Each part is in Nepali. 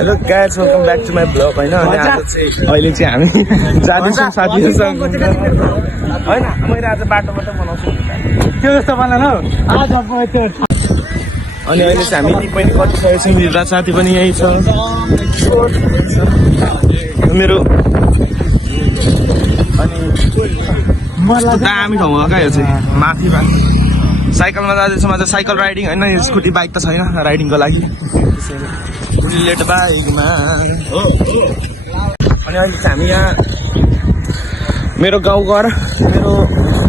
Hello guys welcome back to my blog होइन अनि आज चाहिँ अहिले चाहिँ हामी जाँदैछौँ साथीहरूसँग होइन मैले आज बाटोबाट बनाउँछु त्यो जस्तो बनान हौ आज अनि अहिले चाहिँ हामी पनि कटिसकेको छौँ हिरा साथी पनि यही छ मेरो अनि दामी ठाउँमा क्या यो चाहिँ माथिमा साइकलमा जाँदैछौँ आज साइकल राइडिङ होइन स्कुटी बाइक त छैन राइडिङको लागि बुलेट बाइकमा हो अनि अहिले चाहिँ हामी यहाँ मेरो गाउँघर मेरो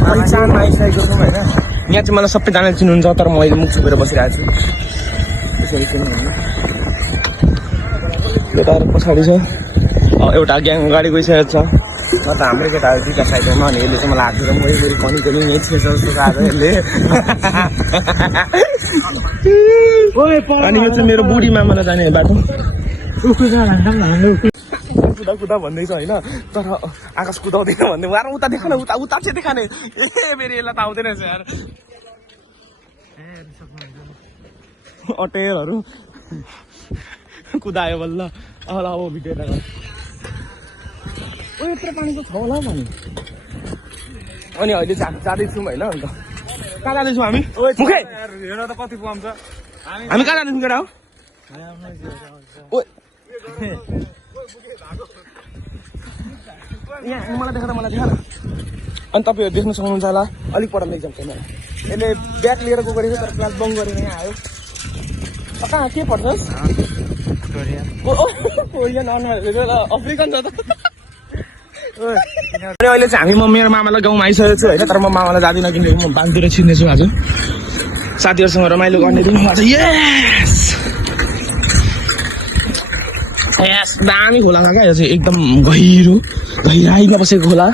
पहिचानमा आइसकेको छौँ होइन यहाँ चाहिँ मलाई सबैजनाले चिन्नुहुन्छ तर म अहिले मुख छोपेर बसिरहेको छु त्यसरी चिन्नु केटाहरू पछाडि छ एउटा ग्याङ अगाडि गइसकेको छ म त हाम्रै केटाहरू दुईवटा साइडमा अनि यसले चाहिँ मलाई हात दिएर मैले कनी कनी यहीँ थिएछ जस्तो आज यसले अनि यो चाहिँ मेरो बुढी मामालाई जाने बाटो कुदा कुदा भन्दैछ होइन तर आकाश कुदाउँदैन भन्दै उहाँ उता देखान उता उता चाहिँ देखाने ए मेरो यसलाई त आउँदैन रहेछ यार अटेरहरू कुदायो बल्ल अब भिडियो लगा यत्रो पानीको छ होला भने अनि अहिले जाँदैछौँ होइन अन्त कहाँ जाँदैछौँ हामी मुखे हेर त कति पाउँछ हामी कहाँ जाँदैछौँ केटा हो यहाँ मलाई देखा मलाई देखा न अनि तपाईँहरू देख्न सक्नुहुन्छ होला अलिक पर एक्जाम क्यामेरा यसले ब्याग लिएर गएको रहेछ तर क्लास बङ्क गरेर यहाँ आयो कहाँ के पढ्छस् कोरियन अफ्रिकन छ त अनि अहिले चाहिँ हामी म मेरो मामालाई गाउँमा आइसकेको छु होइन तर म मामालाई जाँदिनँ किनकि म बाँधतिर छिर्नेछु आज साथीहरूसँग रमाइलो गर्ने दिन आज यस यस दामी खोला छ क्या यो चाहिँ एकदम गहिरो गहिराइमा बसेको खोला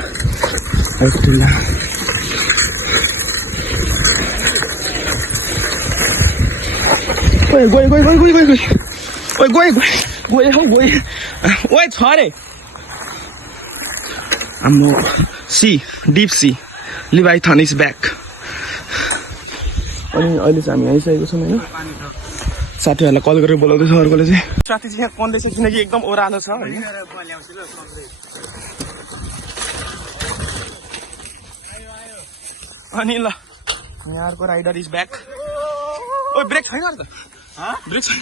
गए छ अरे हाम्रो sea deep sea leviathan is back अनि अहिले चाहिँ हामी आइसकेको छौँ होइन साथीहरूलाई कल गरेर बोलाउँदैछ अर्कोले चाहिँ साथी चाहिँ यहाँ कन्दैछ किनकि एकदम ओह्रालो छ अनि ल यहाँको राइडर इज ब्याक ओ ब्रेक छैन त ब्रेक छैन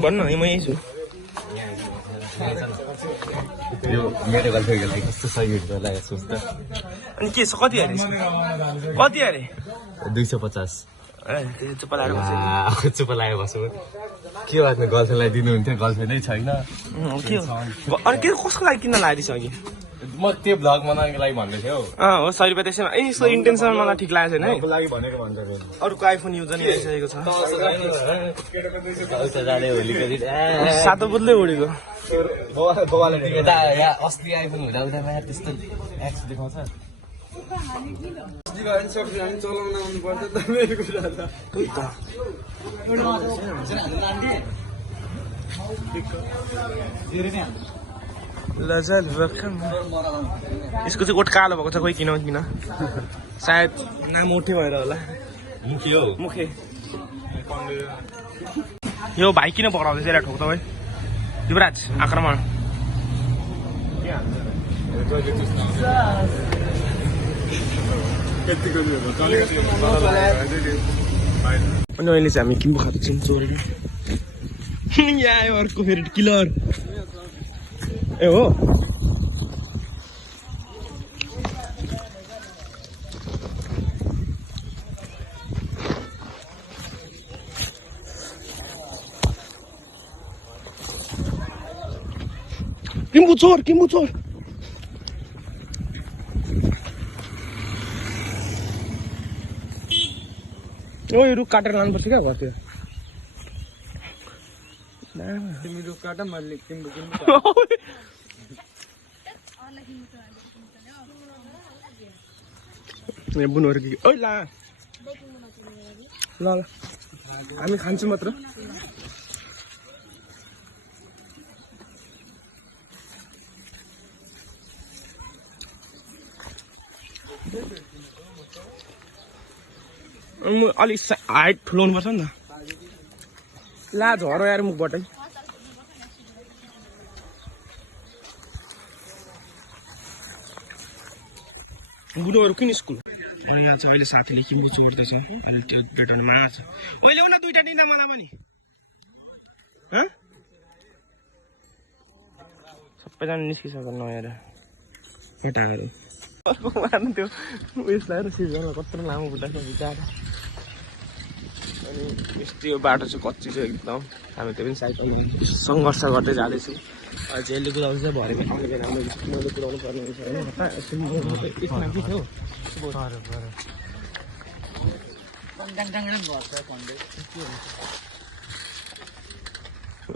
भन्नु नि म यही छु यो मेरो गर्लफ्रेन्डको लागि कस्तो सही लागेको सोच त अनि के छ कति अरे 250 चुप्पा लगाएर चुप्पा लगाएर बस्नु के बात गर्लफ्रेन्डलाई दिनुहुन्थ्यो गर्लफ्रेन्डै छैन अनि के कसको लागि किन लगाइदिन्छ अघि म त्यो भ्लग बनाउनको लागि भन्दै थिएँ हो 100 रुपियाँ त्यसैमा यस्तो इन्टेन्सन मलाई ठिक लागेको छैन है लागि भनेको भन्छ अरूको आइफोन युज नि आइसकेको छ सातो बुझ्दै उडेको अस्ति आइफोन हुँदा हुँदा त्यस्तो एक्स देखाउँछ यसको चाहिँ गोठ कालो भएको छ कोही किन सायद नाम उठ्यो भएर होला मुखे यो भाइ किन पक्राउँदैछ यसलाई ठोक्दा भाइ युवराज आक्रमण अनि अहिले चाहिँ हामी किम्बु खाँदैछौँ चोरेर यहाँ आयो अर्को फेरि किलर ए हो किम्बु चोर ओ यो रुख काटेर लानुपर्छ क्या घरतिर तिमी रुख काट मैले किम्बु बुनहरू कि ओइ ला ल ल हामी खान्छौँ मात्र अलिक हाइट ठुलाउनु पर्छ नि त ला झरो आएर मुखबाटै बुढोहरू किन स्कुल यहाँ चाहिँ अहिले साथीले किम्बु चोर्दैछ अहिले त्यो भेटाउनुमा आएको छ अहिले न दुईवटा दिँदा मलाई पनि सबैजना निस्किसक्यो नयाँ केटाहरू अर्को मार्नु त्यो उयस लगाएर सिजनमा कत्रो लामो खुट्टाको भित्र अनि त्यो बाटो चाहिँ कच्ची छ एकदम हामी त्यो पनि साइकल सङ्घर्ष गर्दै जाँदैछु अहिले यसले कुदाउँछ भरे आउने बेला मैले कुदाउनु पर्ने हुन्छ होइन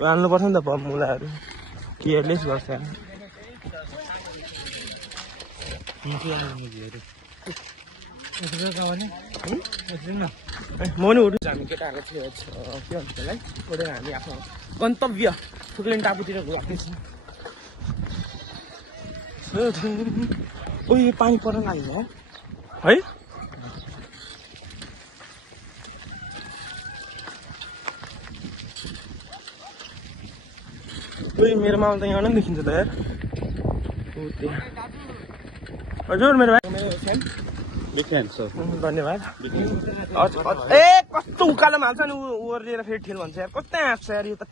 हाल्नुपर्छ नि त मुलाहरू केयरलेस गर्छ मनु उठ्नु हामी केटाहरूको थियो के भन्छ त्यसलाई उठेर हामी आफ्नो गन्तव्य फुक्लेन टापुतिर गएछौँ ओ यो पानी पर्न लाग्यो है मेरो मामा त यहाँ नै देखिन्छ त यार हजुर मेरो भाइ धन्यवाद ए कस्तो उकालोमा हाल्छ नि ओर्लिएर फेरि ठेल भन्छ यार कस्तो आँट्छ यार यो त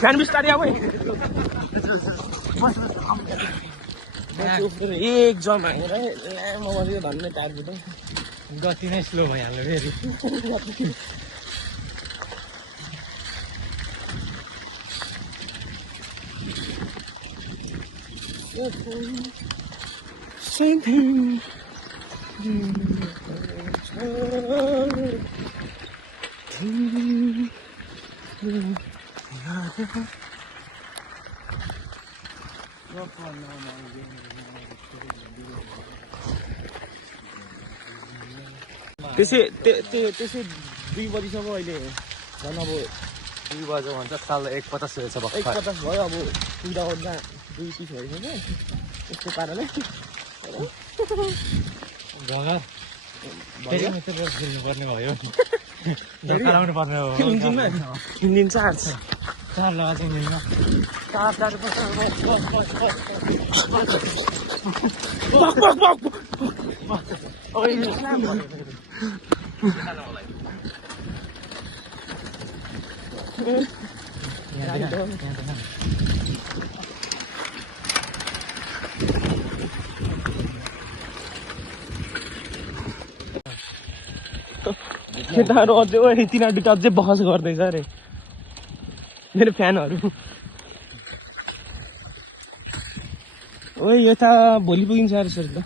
फ्यान बिस्तारै अब एक जम हालेर मजाले भन्ने टायर बुझ्दै गति नै स्लो भइहाल्यो फेरि Same thing. त्यसै 2 बजीसम्म अहिले झन् अब 2 बजे भन्छ साल 1:50 रहेछ भर्खर 1:50 भयो अब पुरा गर्दा 2:30 भइसक्यो यस्तो पाराले खेल्नुपर्ने भयो लगाउनु पर्ने हो दिन चार्ज चार लगा चाहिँ मिल्न केटाहरू अझै तिनीहरू दुइटा अझै बहस गर्दैछ अरे मेरो फ्यानहरू ओ यो त भोलि पुगिन्छ अरे सर त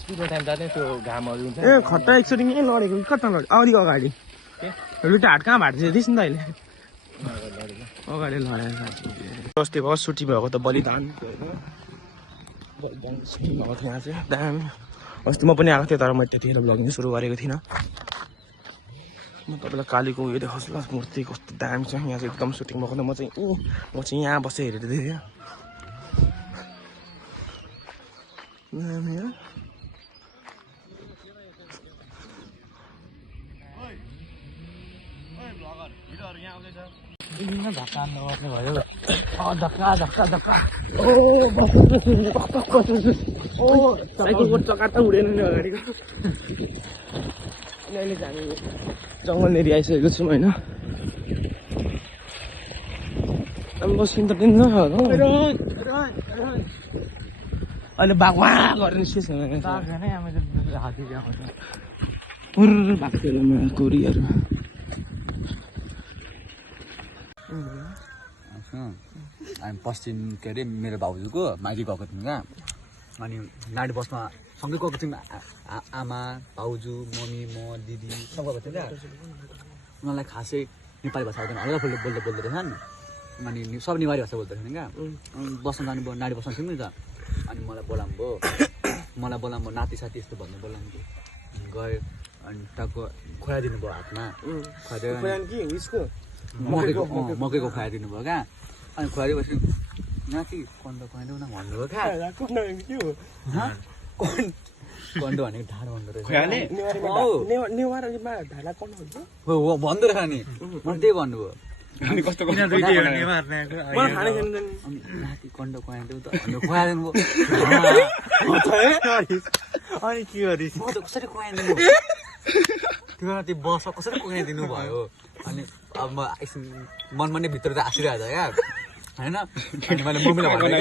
स्कुलको टाइम जाँदै त्यो घामहरू हुन्छ ए खट्टा एकचोटि यहीँ लडेको कता लड्यो अलिक अगाडि लुटा हाट कहाँ भाँट्छ दिएछ नि त अहिले अगाडि लडेको अस्ति भयो सुटी भएको त बलिदान सुटी भएको थियो यहाँ चाहिँ दामी अस्ति म पनि आएको थिएँ तर मैले त्यतिखेर भ्लगिङ सुरु गरेको थिइनँ म तपाईँलाई कालीको उयो देखाउँछु ल मूर्ति कस्तो दामी छ यहाँ चाहिँ एकदम सुटिङ भएको त म चाहिँ यहाँ बसेर हेरेर देखेँ दामी हो धक्का नबस्ने भयो धक्का साइकलको चक्का त उडेन नि अगाडिको अनि अहिले चाहिँ हामी जङ्गल एरिया आइसकेको छौँ होइन हामी बस्नु त टेन्सन अहिले बाघवा गरेर निस्केछ हात्ती देखाउँछ पुर भएको थियो कोरीहरू हामी पश्चिम के अरे मेरो भाउजूको माइती गएको थियौँ क्या अनि नाडी बसमा सँगै गएको थियौँ आमा भाउजू मम्मी म दिदी सब गएको थियो क्या उनीहरूलाई खासै नेपाली भाषा आउँदैन हल्का फुल्दै बोल्दो रहेछन् अनि सब नेवारी भाषा बोल्दो रहेछन् क्या बस्न जानु भयो नाडी बस्न थियौँ नि त अनि मलाई बोलाउनु भयो नाति साथी यस्तो भन्नु बोलाउनु भयो गयो अनि टक्क खुवाइदिनु भयो हातमा मकैको खुवाइदिनु भयो क्या अनि खुवाइदिएपछि नाति कन्डो खुवाइदेऊ न भन्नुभयो क्या कन्डो भनेको ढाड भन्दो रहेछ भन्दो रहेछ नि मैले त्यही भन्नुभयो नाति कन्डो खुवाइदेऊ त खुवाइदिनु भयो अनि के गरिस् म त कसरी खुवाइदिनु त्यो राति बस कसरी खुवाइदिनु भयो अनि अब म मनमा नै भित्र त आसिरहेको छ क्या होइन अनि मैले मम्मीलाई भने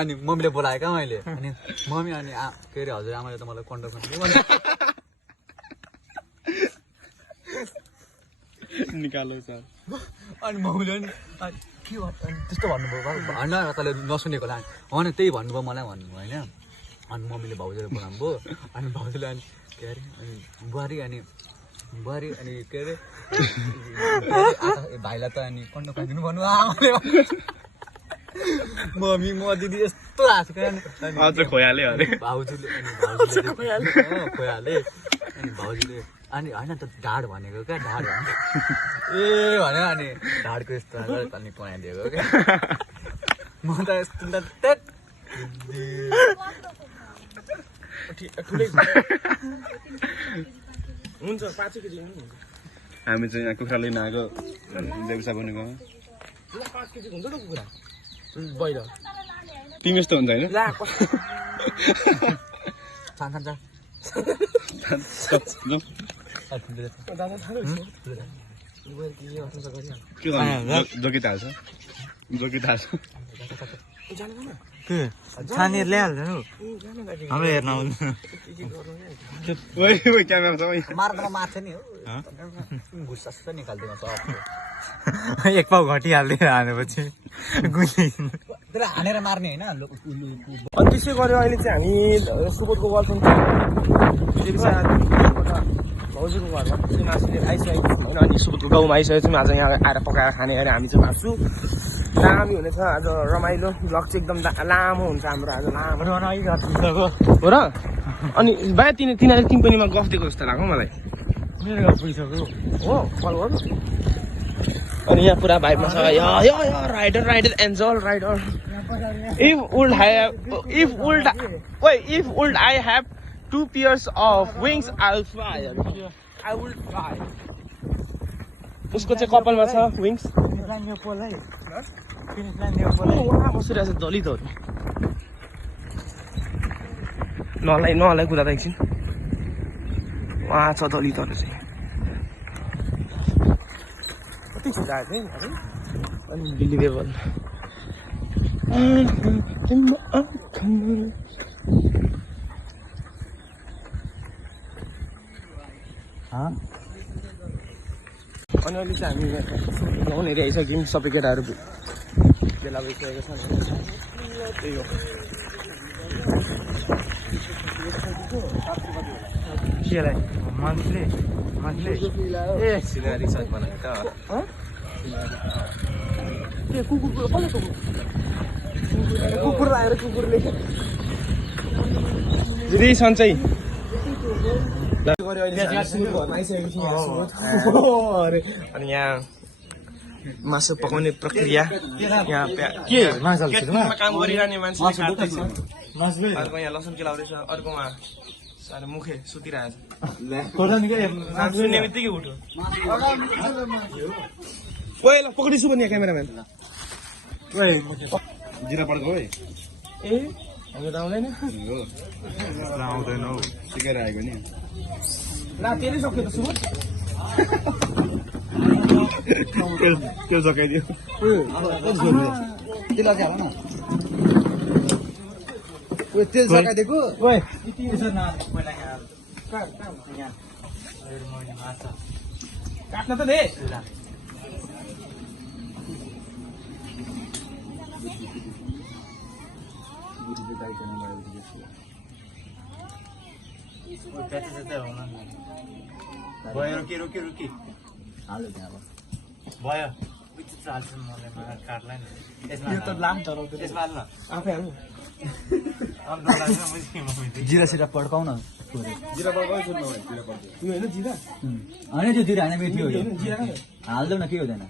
अनि मम्मीले बोलाएँ क्या मैले अनि मम्मी अनि के अरे हजुर आमाले त मलाई कन्डो खुवाइदिनु निकालो सर अनि मम्मीले नि के त्यस्तो भन्नुभयो होइन तँले नसुनेको होला होइन त्यही भन्नुभयो मलाई भन्नुभयो होइन अनि मम्मीले भाउजूले बोलाउनु भयो अनि भाउजूले अनि के अरे अनि बुहारी अनि के अरे भाइलाई त अनि कन्डो खुवाइदिनु भन्नु आमाले मम्मी म दिदी यस्तो हाँसेको खोइहाल्यो अरे भाउजूले अनि भाउजूले अनि होइन त ढाड भनेको क्या ढाड ए भन्यो अनि ढाडको यस्तो अनि खुवाइदिएको क्या म त यस्तो हुन्छ 5 केजी हामी चाहिँ यहाँ कुखुरा लिन आएको देवसा बनेको 5 केजी हुन्छ त कुखुरा बाहिर तिमी यस्तो हुन्छ होइन के गर्नु जोगित हाल्छ छानेर ल्याइहाल्छ नि हाम्रो हेर्न आउँदैन क्यामेरा मार्दा मार्छ नि हो गुस्सा निकाल्दैन एक पाउ घटिहाल्दै हानेपछि तर हानेर मार्ने होइन अनि त्यसै गऱ्यो अहिले चाहिँ हामी सुबोधको गर्लफ्रेन्ड भाउजूको घरमा चाहिँ मासु लिएर आइसकेको छौँ होइन अनि सुबोधको गाउँमा आइसकेको छौँ आज यहाँ आएर पकाएर खाने अरे हामी चाहिँ भाग्छु दामी हुनेछ आज रमाइलो ब्लग चाहिँ एकदम लामो हुन्छ हाम्रो आज लामो हो र अनि बाहिर तिनीहरूले टिम्पनीमा गफ दिएको जस्तो लाग्यो मलाई मेरो घर पुगिसक्यो हो कल गर्नु अनि यहाँ पुरा भाइबमा छ rider angel rider if would I have 2 pairs of wings I will fly उसको चाहिँ कपालमा छ विङ्स बसिरहेको छ दलितहरू नहलाई कुरा त एकछिन उहाँ छ दलितहरू चाहिँ कति छिटो आएको थियो अनबिलिभेबल अनि अहिले चाहिँ हामी गाउँनेरि आइसक्यौँ सबै केटाहरू भेला भइसकेको छ त्यही हो केलाई मान्छे ए सिनारी साथ बनाएको त कुकुर आएर कुकुरले दिदी सन्चै अनि यहाँ मासु पकाउने प्रक्रिया यहाँ काम गरिरहने मान्छे अर्को यहाँ लसुन केलाउँदैछ अर्कोमा साह्रै मुखे सुतिरहेछ सुन्ने बित्तिकै उठ्यो ओए ल पक्रिसु पनि क्यामेराम्यान जिरा पड्को है ए हाम्रो त आउँदैन आउँदैन हौ सिकाएर आएको नि त्यसले सक्यो त सुरु त्यो सकाइदियो तेल अझै हाल न उयो तेल सकाइदिएको ओए यसो न पहिला यहाँ काट्न त दे भयो रुकी हाल्यो त्यहाँ अब भयो हाल्छु मलाई मलाई काट्ला नि यो त लाम चलाउँछ यसमा हाल्नु आफै हाल्नु जिरा सिरा पड्काउ न जिरा बगाउ सुन्नु यो होइन जिरा होइन त्यो जिरा होइन मेथी हो यो जिरा हाल्देऊ न केही हुँदैन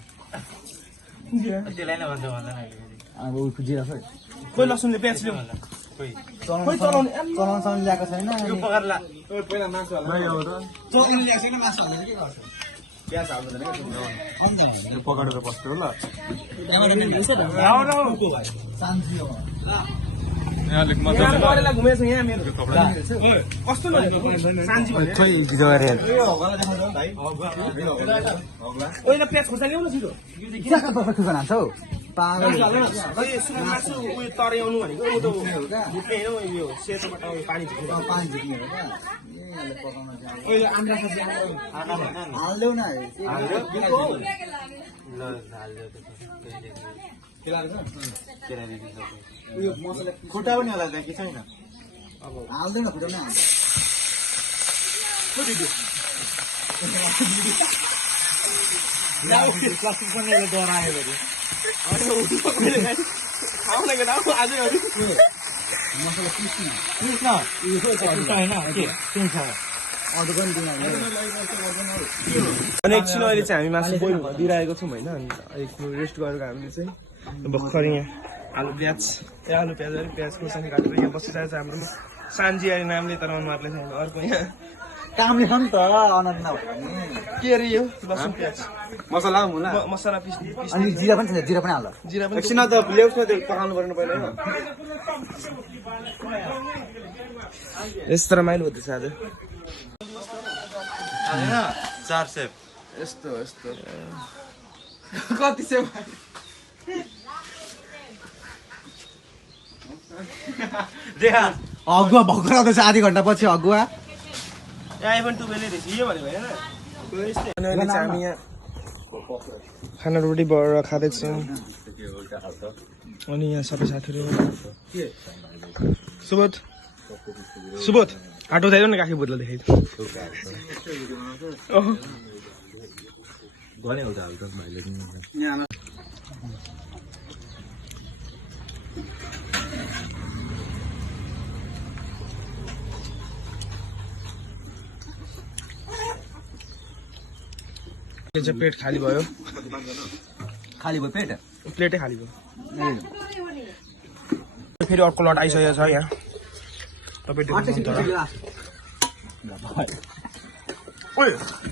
त्यसलाई नै भन्छ भन्दैन अब उयो जिरा खै कोही लसुनले प्याज ल्याउ खोइ चलाउने चलाउन ल्याएको छैन यो पकड्ला पहिला मासु हाल्नु चलाउन ल्याएको छैन मासु हाल्दैन के गर्छ प्याज हाल्दैन पकाएर बस्नु ल शान्ति हो अलिक मजाले घुमेछ यहाँ मेरो कस्तो सान्जी खोइ गरे ओइला प्याज खोर्सानी ल्याउनु छिटो किसाको पर्फेक्ट खान्छ हौ पागल मासु उयो तर्याउनु भनेको ऊ त भुट्ने होइन यो सेतोबाट पानी झिक्नु पानी झिक्ने हो क्या यहाँले पकाउन चाहिँ ओइला आन्द्रा खान्छ हाल्देऊ न उयो मसला खुट्टा पनि होला त्यहाँ कि छैन हाल्दैन खुट्टा नै प्लास्टिक पनि यसले डरायो आजै मसला पिस्नु होइन के छ अरू पनि दिनु अनि एकछिन अहिले चाहिँ हामी मासु बोइल दिइरहेको छौँ होइन अनि एकछिन रेस्ट गरेको हामीले चाहिँ भर्खर यहाँ आलु प्याज अलिक प्याज खोर्सानी काटेर यहाँ बसिरहेको छ हाम्रो सान्जी अहिले नामले तर अनुहारले छैन अर्को यहाँ कामले छ नि त अनन्त नभए के अरे यो लसुन प्याज मसला होला मसला पिस्ने अनि जिरा पनि छ जिरा पनि हाल जिरा पनि एकछिन त ल्याउस् न त्यो पकाउनु पर्ने पहिला होइन यस्तो रमाइलो हुँदैछ आज चार सेप यस्तो कति सेप अगुवा भर्खर आउँदैछ आधी घन्टा पछि अगुवा आइफोन टुवेल्भ रहेछ यो भनेको होइन अनि अहिले चाहिँ हामी यहाँ खाना रोटी भएर खाँदैछौँ अनि यहाँ सबै साथीहरू सुबोध आटो उठाइदियो न काखी बोतल देखाइदियो चाहिँ पेट खाली भयो खाली भयो पेट प्लेटै खाली भयो फेरि अर्को लट आइसकेको छ यहाँ तपाईँ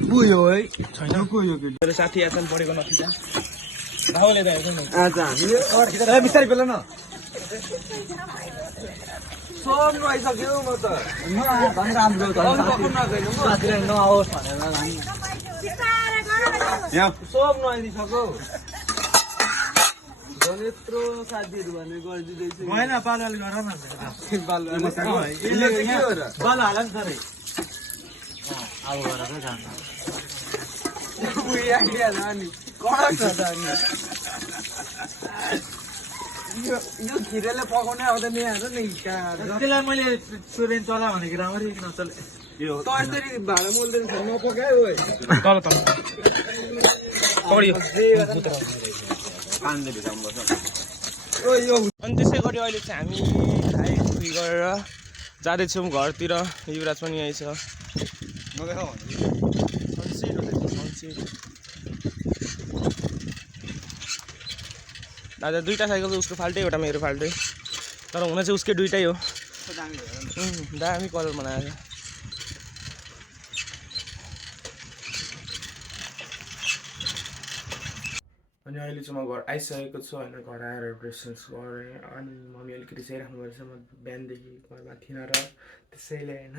बुयो है छैन मेरो साथी एचएम पढेको नथिजा राहुलले त हेर्छ नि आज हामीले बिस्तारै बेला न सब नआइसक्यो म त राम्रो साथीलाई नआओस् भनेर सब नआइदिसक्यो यत्रो साथीहरू भने गरिदिँदैछ भएन पालुवाले गर न बाल हाल नि सरै अब गरेर जान्छ यो खिरेले पकाउनै आउँदैन यहाँ नि त्यसलाई मैले सुरेन चला भनेको राम्ररी नचले यो त यसरी भाडा मोल्दैन नपकायो तल पक्रियो अनि त्यसै गरी अहिले चाहिँ हामी खाइ गरेर जाँदैछौँ घरतिर युवराज पनि यही छ सनसेट हुँदैछ सनसेट दादा दुईवटा साइकल चाहिँ उसको फाल्टै एउटा मेरो फाल्टै तर हुन चाहिँ उसकै दुइटै हो दामी कलर बनाएर अनि अहिले चाहिँ म घर आइसकेको छु होइन घर आएर ड्रेस चेन्ज गरेँ अनि मम्मी अलिकति चाहिँ राख्नु भएछ म बिहानदेखि घरमा थिइनँ र त्यसैले होइन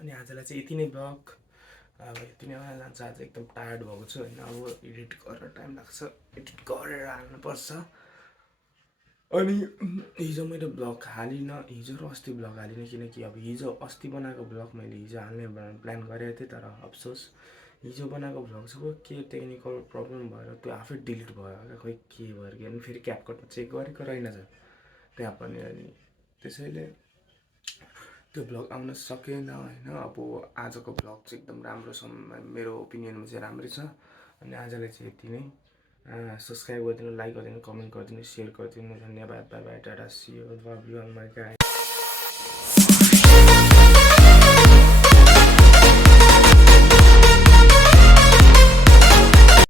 अनि आजलाई चाहिँ यति नै ब्लग अब यति नै भएर जान्छ। आज एकदम टायर्ड भएको छु होइन, अब एडिट गरेर टाइम लाग्छ, एडिट गरेर हाल्नुपर्छ। अनि हिजो मैले ब्लग हालिनँ, हिजो र अस्ति ब्लग हालिनँ किनकि अब हिजो अस्ति बनाएको ब्लग मैले हिजो हाल्ने प्लान गरेको थिएँ, तर अफसोस हिजो बनाएको भ्लग चाहिँ के टेक्निकल प्रब्लम भएर त्यो आफै डिलिट भयो क्या, खोइ के भयो कि। अनि फेरि क्यापकटमा चेक गरेको रहेनछ त्यहाँ पनि, अनि त्यसैले त्यो भ्लग आउन सकेन होइन। अब आजको भ्लग चाहिँ एकदम राम्रोसँग मेरो ओपिनियनमा चाहिँ राम्रै छ। अनि आजलाई चाहिँ यति नै। सब्सक्राइब गरिदिनु, लाइक गरिदिनु, कमेन्ट गरिदिनु, सेयर गरिदिनु। धन्यवाद, bye bye, tata, see you, love you all my guys.